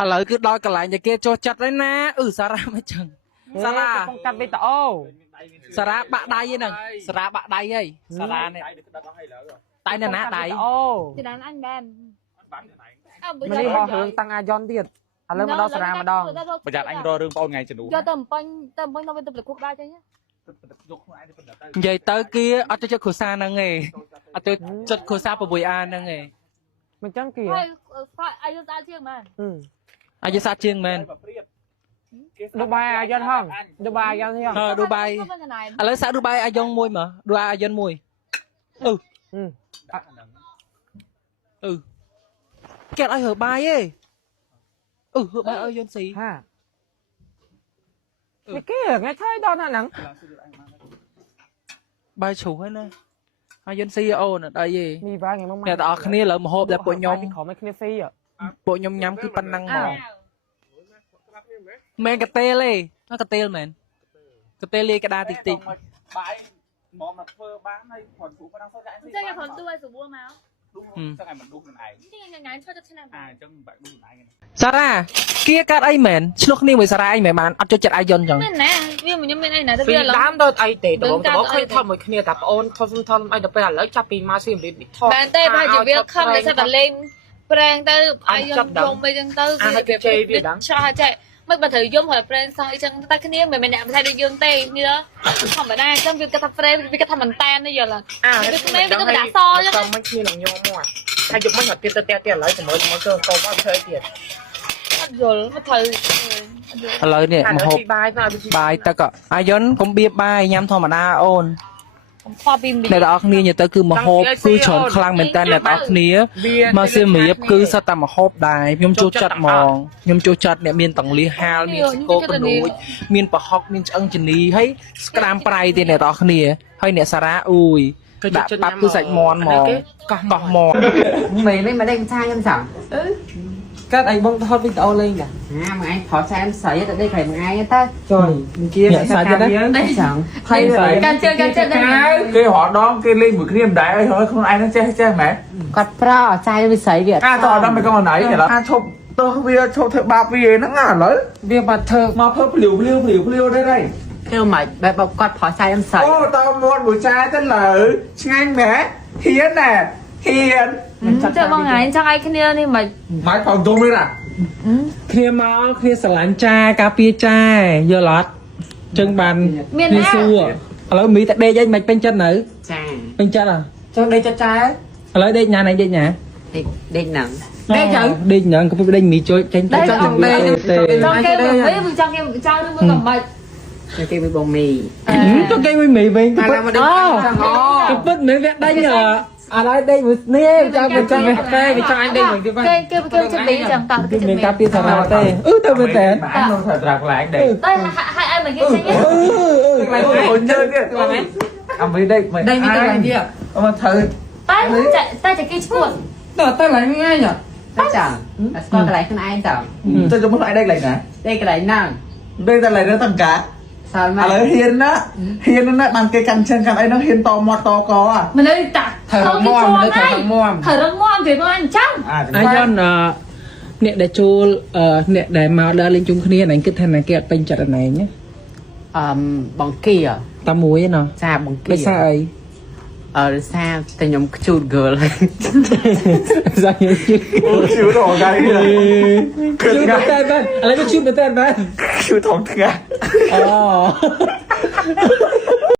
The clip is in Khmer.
ឥឡូវគឺដល់កន្លែងដែលគេចូលចិត្តហើយណាសារ៉ាមិនចឹងសារ៉ា កាត់វីដេអូ សារ៉ាបាក់ដៃហ្នឹងសារ៉ាបាក់ដៃហើយសារ៉ានេះដៃនៅណាដៃ អូ thì đàn anh đàn មិននេះមករឿងតាំងអាយ៉នទៀតឥឡូវមកដល់សារាម្ដង ប្រយ័ត្នអញរករឿងបងថ្ងៃជំនួស do tầm banh đâu bên tập được cuộc đai chứ nhá និយាយទៅគេអត់ទៅចិត្តគ្រួសារហ្នឹងឯងអត់ទៅចិត្តគ្រួសារ 6A ហ្នឹងឯង មិនចឹងគេ phải ai cho ta chưa mà អាយុសាជាងមែន ឌូបាយអាយ៉នហងឌូបាយអាយ៉នហង ឌូបៃឥឡូវសាក់ឌូបៃអាយ៉ងមួយមើលឌូអាយ៉នមួយគេអត់ឲ្យរើបាយទេរើបាយឲ្យយន់ស៊ី ហាគេថ្ងៃថៃដល់ណាហ្នឹង បាយជ្រុះហ្នឹងណាឲ្យយន់ស៊ីអូនអត់អីទេ មីវ៉ាថ្ងៃមក អ្នកទាំងអស់គ្នាលើមហូបដែលពួកខ្ញុំ ខំឲ្យគ្នាហ្វ្រី ពួកខ្ញុំញ៉ាំគឺប៉ុណ្ណឹងហ្មងមែនកតេលទេកតេលមែនកតេលលាយកដាតិចតិច បាយមកមកធ្វើបានហើយគ្រាន់ស្រួលប៉ុណ្ណឹងទៅតែ chứ nhà còn tôi sủ bua máu ដួសចឹងឲ្យមិនដួសខ្លួនឯង chứ nhà ngái cho thế nào អញ្ចឹងបាក់ដួសខ្លួនឯង សារ៉ាគៀកាត់អីមែនឆ្លោះគ្នាមួយសារ៉ាអីមែនបានអត់ចូលចិត្តអាយ៉ុនចឹង bên nè viên mình bên này nè tôi ពី biết ដើ là មទៅអីទេដំបងឃើញថតមួយគ្នាតែប្អូនថតថតអីដល់ពេលឥឡូវចាប់ពីមកស៊ីរៀនថត bạn tê phải chỉ biết không để sao lên brand tới ai dùng dùng bây giờ tới cho hai chạy mấy bạn thử dùng hỏi brand sao chân ta cái này mình nè thay được dương tê như đó không phải đây trong việc cái tập brand việc cái thằng mình tan bây giờ là cái cái đã so chứ ต้องមិនគ្នានឹងញោមមកថាយកមិនអត់ទៀតទៅទៀតឥឡូវជាមួយមកទៅកុំអត់ធ្វើទៀត rồi mà thử ឥឡូវនេះមហូប បាយទៅ បាយទឹកអាយ៉ុនកុំបៀបបាយញ៉ាំធម្មតាអូន khoa bìm អ្នកទាំងអស់គ្នានិយាយទៅគឺមហូបគឺច្រើនខ្លាំងមែនតើអ្នកទាំងអស់គ្នាមកសៀមរាបគឺសិតតែមហូបដែរខ្ញុំចូលចិត្តហ្មងខ្ញុំចូលចិត្តអ្នកមានតង្លៀហាលមានស្គរកនួចមានប្រហុកមានឆ្អឹងជំនីហើយស្ក្រាមប្រៃទៀតអ្នកទាំងអស់គ្នាហើយអ្នកសារ៉ាអ៊ូយដាក់បាប់គឺសាច់មន់ហ្មងកោះមន់ mày lấy mà đem sai em chẳng កាត់អីបងថតវីដេអូលេងដែរ mà anh thọ sai em sấy ở đây phải ngay ta ជួយគៀសាច់ទៀតណា đấy chẳng ហើយស្អី can chơi đây គេរត់ដងគេលេងមួយគ្នាមិនដែរហើយខ្លួនឯងនឹងចេះមែន quạt pro sai nó bị sấy việt អាតអត់ដល់មិនក៏ណៃឥឡូវអាឈប់ទៅវាឈប់ធ្វើបាបវាហ្នឹងឥឡូវ វាបាត់ធ្វើ មកធ្វើភ្លាវដែរ kêu mày bé bọc quạt thọ sai em sấy អូតើមាត់មួយចាទៅលើឆ្ងាញ់មែនហ៊ានណែហ៊ាន chơi bao ngày chắc ai cái này đi mà មកផងទុំនេះណា គ្នាមកគ្នាស្រឡាញ់ចាការពារចាយល់អត់ចឹងបានគ្នាសួរឥឡូវមីតែដេកអីមិនពេញចិត្តនៅ cha ពេញចិត្តហ៎ ចឹងដេកចាចា ឥឡូវដេកញ៉ាំអីដេកញ៉ាំ địch nặng ដេកចឹងដេកញ៉ាំក៏ដេកមីជួយចេញទៅចិត្តនឹងទេ trong game mấy vừa trong game trong nó vừa cầm mày cái kia với bông mì ទៅគេមិនមីវិញទៅ mà làm mà đừng chẳng ó ទៅពិតនៅវាដាច់ឥឡូវដេកមួយនេះចាំមិនចាំទេវាចង់អញដេកមួយទៀតបាទ cái chân lý chẳng tạo គឺ cái មាន chân ការ lý ពារសារ៉ាទេទៅមែនតើ បាននោះថាត្រាក់ឡើងដេក đây hai ai mà kia chứ nhé អូនជើទៀតអំពីដេកមិន đây mới tên là gì ạ មកធ្វើ tay chạy kia chuột ទៅទៅឡើងងាយ ta chẳng con cái này con ai chẳng ទៅជុំខ្លួនឯងដេកឡើងណា đây cái này nặng ដេកតែឡើងនៅតង្កា sao ឥ mà ឡូវហ៊ានណាបានគេកាន់chânកាន់អីហ្នឹងហ៊ានតមាត់តក mà đây tạt thở răng mồm đây thở răng mồm thở răng mồm thì con anh chắc អាយ៉នអ្នកដែលចូលអ្នកដែលមកដើរលេងជុំគ្នាហ្នឹងគិតថាណាគេអត់ពេញចិត្តអណែង bằng kia តែមួយឯណោះ cha bằng ដោយ kia សារអី xa thì nhóm chụt girl សារយើងជឿ ជឿដល់ថ្ងៃ ជឿតែបានឥឡូវជឿតែបាន ជឿថងថ្ងៃ អូ